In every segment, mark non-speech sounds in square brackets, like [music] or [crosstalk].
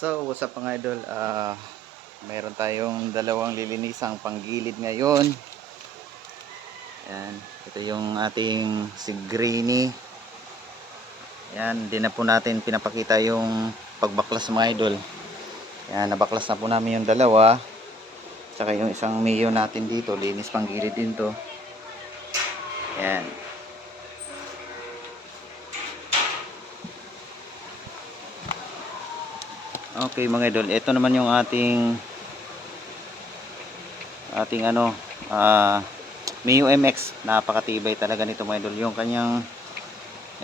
So, what's up mga idol? Ah, mayroon tayong dalawang lilinisang panggilid ngayon. Ayan, ito yung ating si Greeny. Ayan, di na po natin pinapakita yung pagbaklas mga idol. Ayan, nabaklas na po namin yung dalawa. Tsaka yung isang Mio natin dito, linis panggilid din to. Ayan. Okay mga idol, ito naman yung ating ating ano, ah Mio MX, napakatibay talaga nito mga idol. Yung kanyang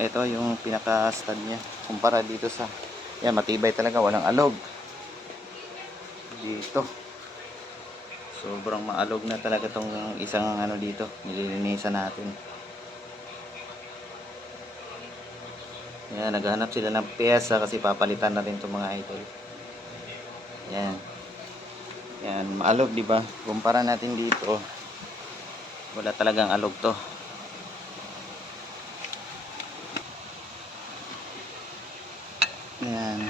ito yung pinaka stud niya kumpara dito sa yan matibay talaga, walang alog. Dito. Sobrang maalog na talaga tong isang ano dito, nililinisan natin. Yan, naghahanap sila ng pyesa kasi papalitan na rin itong mga idol. Yan. Yan, maalog, di ba? Kumpara natin dito, wala talagang alog to. Yan.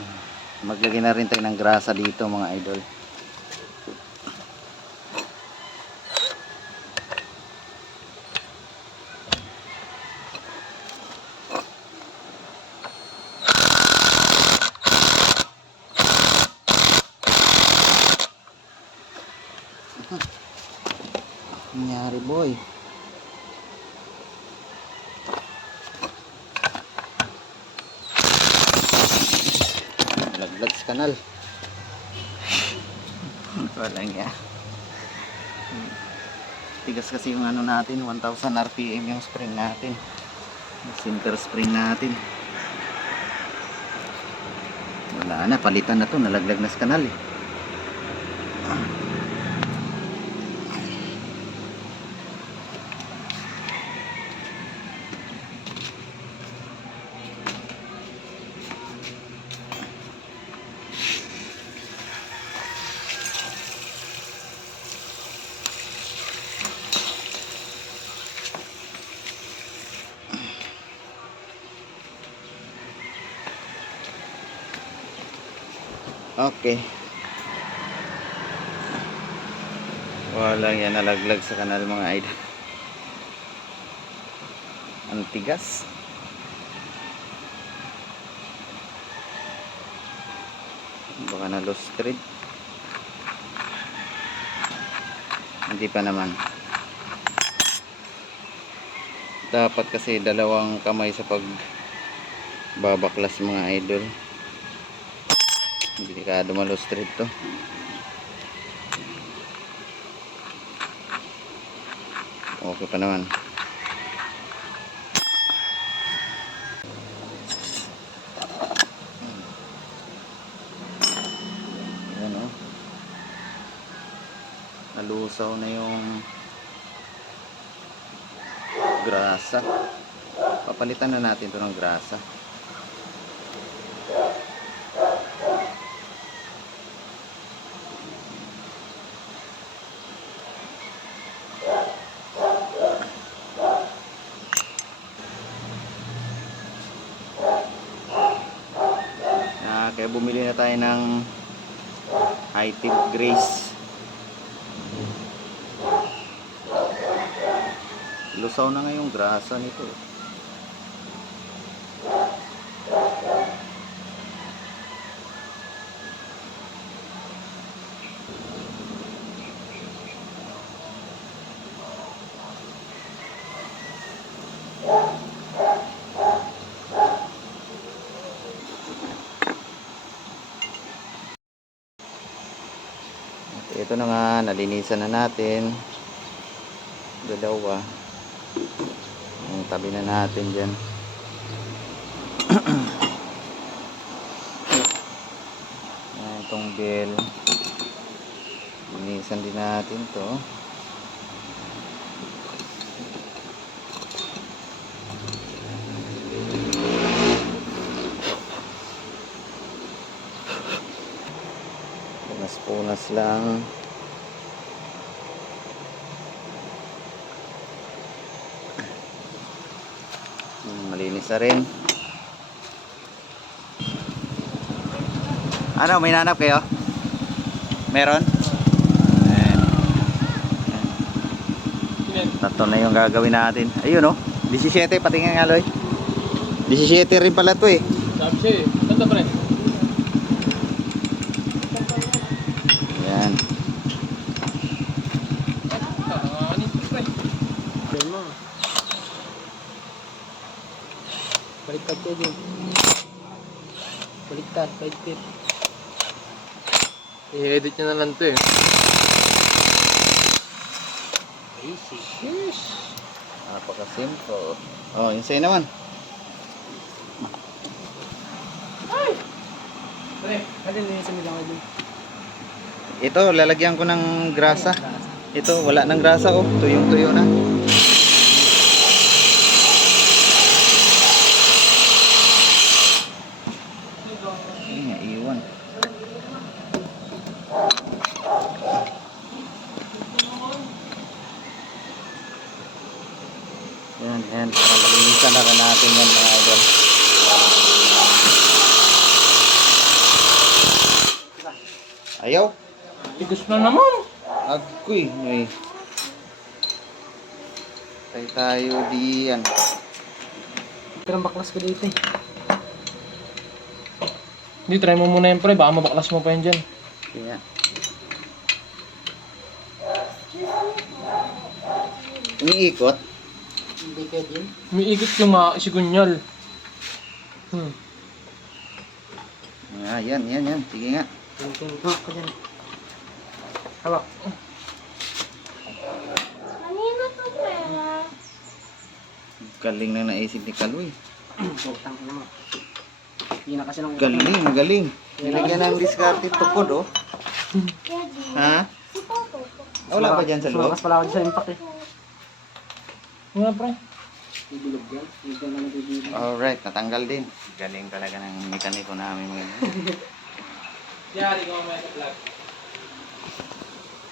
Maglagay na rin tayo ng grasa dito, mga idol. Boy. Laglag sa kanal. [laughs] Walang ya. Tigas kasi yung ano natin, 1000 RPM yung spring natin. Yung Center spring natin. Wala na, palitan na to, nalaglag na sa kanal eh. Okay. Walang yan nalaglag sa kanal mga idol. Ang tigas. Baka na lost thread. Hindi pa naman. Dapat kasi dalawang kamay sa pag babaklas mga idol. Delikado malo street to. Okay pa naman. Ayan o. Nalusaw na yung grasa. Papalitan na natin to ng grasa. Ah, kaya bumili na tayo ng high tip grace. Lusaw na nga yung grasa nito. Ito na nga, nalinisan na natin. Dalawa. Ang tabi na natin dyan. [clears throat] Yan, itong bell. Linisan din natin to. Punas-punas lang. Na rin. Ano, may nanap kayo? Meron? Tatlo na yung gagawin natin. Ayun oh. 17, patingin nga Loy. 17 rin pala to eh. Sabi siya eh. Ganda pa rin. Ayan. Ah, ano ito pre? Diyan mo. Baliktad ko din. Baliktad, baliktad. I-edit niya na lang to eh. Easy. Yes. Napaka-simple. Oh, insane naman. Pre, Ano nilisan nila ako din? Ito, lalagyan ko ng grasa. Ito, wala ng grasa oh. Tuyong-tuyo na. Ay, naiwan. Yan, yan. Para malinisan na rin natin yan mga idol. Ayaw. tigas na naman. Agoy, may. Tayo tayo diyan. Pero baklas ko dito eh. Hindi, try mo muna yan pre. Baka mabaklas mo pa yan dyan. Kaya. Umiikot. Hindi ka din. Umiikot yung mga isigunyal. Hmm. Ah, yan, yan, yan. Sige nga. Tingting ko ako dyan. Hawak. Kanino to pera? Galing na naisip ni Kaloy. Putang ina mo. Hindi na kasi nang Galing, magaling. Nilagyan ng diskarte tukod, oh. Ha? Wala ba dyan sa loob? Sumakas pala ako dyan sa impact eh. Nga pre. Bibilog yan. Hindi ka na nabibilog. Alright, natanggal din. Galing talaga ng mekaniko namin mga Yari ko may sa vlog.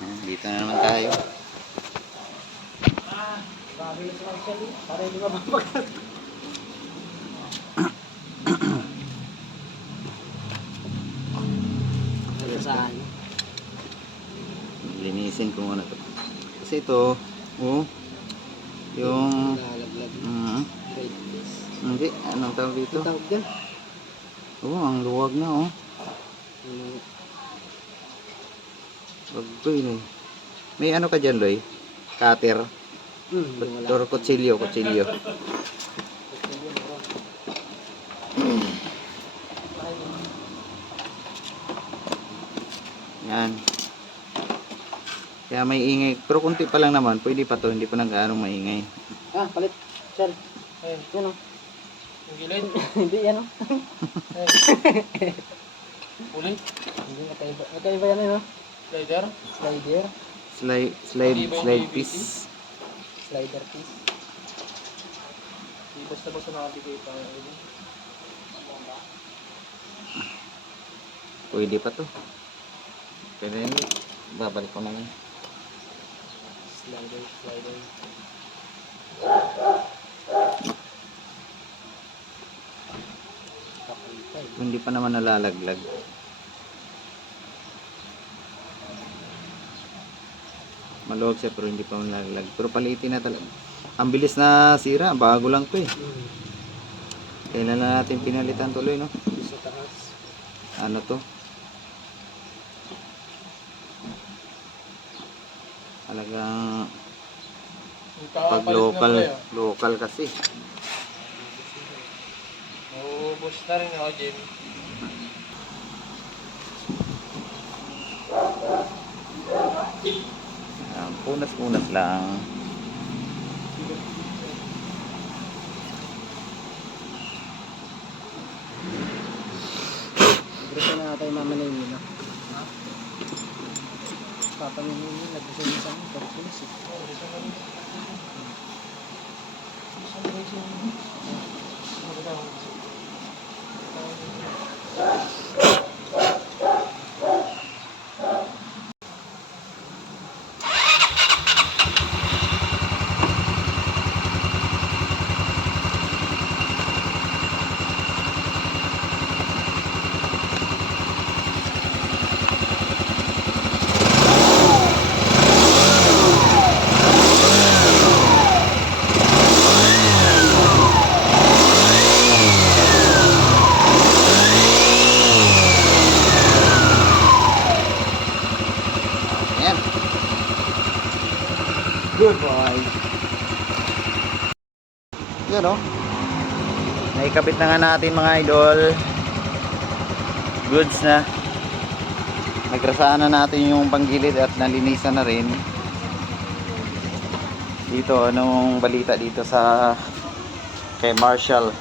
Ah, Dito na naman tayo. Babilis lang siya din. Para hindi mababagtas. Ano saan? Linisin ko muna to. Kasi ito, oh, yung, this. hindi, anong tawag dito? Ito tawag dyan. Oh, ang luwag na, oh. Na eh. May ano ka dyan, Loy? Cutter? Hmm. Or kutsilyo, kutsilyo. Yan. Kaya may ingay. Pero kunti pa lang naman. Pwede pa to. Hindi pa nag-aarong maingay. Ah, palit. Sir. Ayun. Yan o. Yung gilid. [laughs] Hindi yan o. Ulit. Hindi nakaiba. Nakaiba yan eh no? Slider. Slider. Slide, slide, Hindi slide piece. Slider piece. Di basta basta nakabigay pa. Pwede pa to. Pero hindi. Babalik ko na lang. Slider, slider. Hindi pa naman nalalaglag. Maluwag siya pero hindi pa nalalaglag. Pero palitin na talaga. Ang bilis na sira. Bago lang to eh. Kailan na natin pinalitan tuloy no? Sa taas. Ano to? Talagang pag local, local kasi. Naubos na rin ako, Jim. Um, punas-punas lang. Gusto na natin mama na yun. 上北京，我不知道。Naikabit na nga natin mga idol. Goods na. Nagrasaan na natin yung panggilid at nalinisan na rin. Dito, anong balita dito sa kay Marshall?